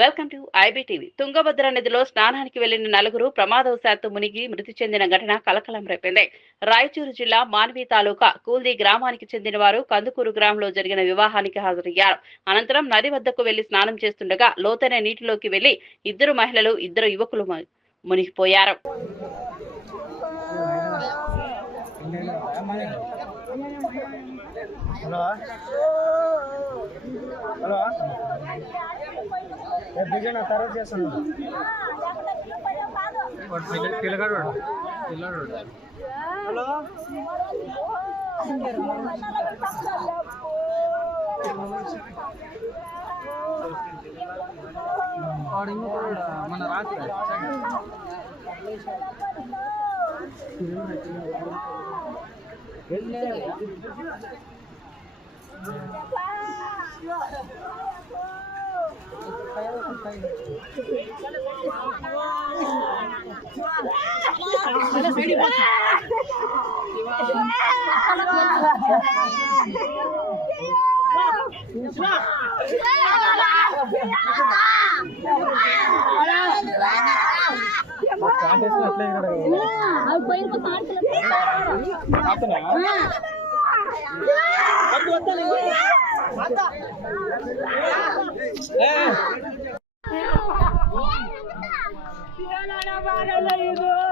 Welcome to IBTV. Tungabhadra నదిలో స్నానానికి వెళ్లిన నలుగురు ప్రమాదవశాత్తు మునిగి మృతి చెందిన ఘటన కలకలం రేపింది. రాయచూరు జిల్లా మాన్వి తాలూకా కూల్ది గ్రామానికి చెందిన వారు కందుకూరు గ్రామంలో జరిగిన వివాహానికి హాజరయ్యారు. అనంతరం నది వద్దకు వెళ్లి స్నానం చేస్తుండగా లోతైన నీటిలోకి వెళ్లి ఇద్దరు మహిళలు, ఇద్దరు యువకులు మునిగిపోయారు. బిజీనా తర్వాత చేస్తాను. హలో మన రాత్రి ఇది